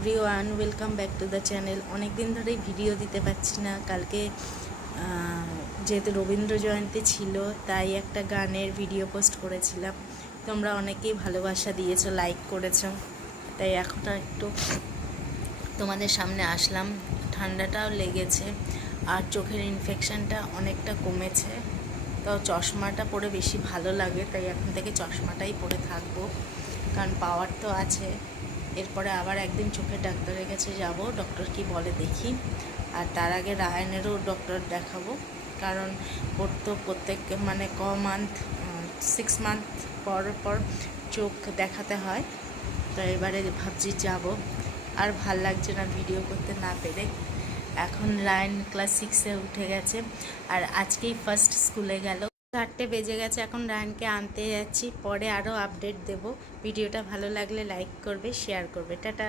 Everyone welcome back to the channel. অনেক দিন ধরেই ভিডিও দিতে পারছি না। কালকে যেহেতু রবীন্দ্র জয়ন্তী ছিল তাই একটা গানের ভিডিও পোস্ট করেছিলাম। তোমরা অনেকেই ভালোবাসা দিয়েছো, লাইক করেছো, তাই এখন একটু তোমাদের সামনে আসলাম। ঠান্ডাটাও লেগেছে আর চোখের ইনফেকশানটা অনেকটা কমেছে, তো চশমাটা পরে বেশি ভালো লাগে, তাই এখন থেকে চশমাটাই পরে থাকবো, কারণ পাওয়ার তো আছে। এরপরে আবার একদিন চোখের ডাক্তারের কাছে যাব, ডক্টর কি বলে দেখি। আর তার আগে রায়ানেরও ডক্টর দেখাবো, কারণ ওর তো প্রত্যেক মান্থ 6 মান্থ পর পর চোখ দেখাতে হয়। তো এবারে ভাবছি যাব। আর ভাল লাগছে না ভিডিও করতে না পেরে। এখন রায়ান ক্লাস 6-এ উঠে গেছে আর আজকেই ফার্স্ট স্কুলে গেল। 4টে বেজে গেছে, এখন রায়ানকে আনতে যাচ্ছি। পরে আরও আপডেট দেব। ভিডিওটা ভালো লাগলে লাইক করবে, শেয়ার করবে। টাটা।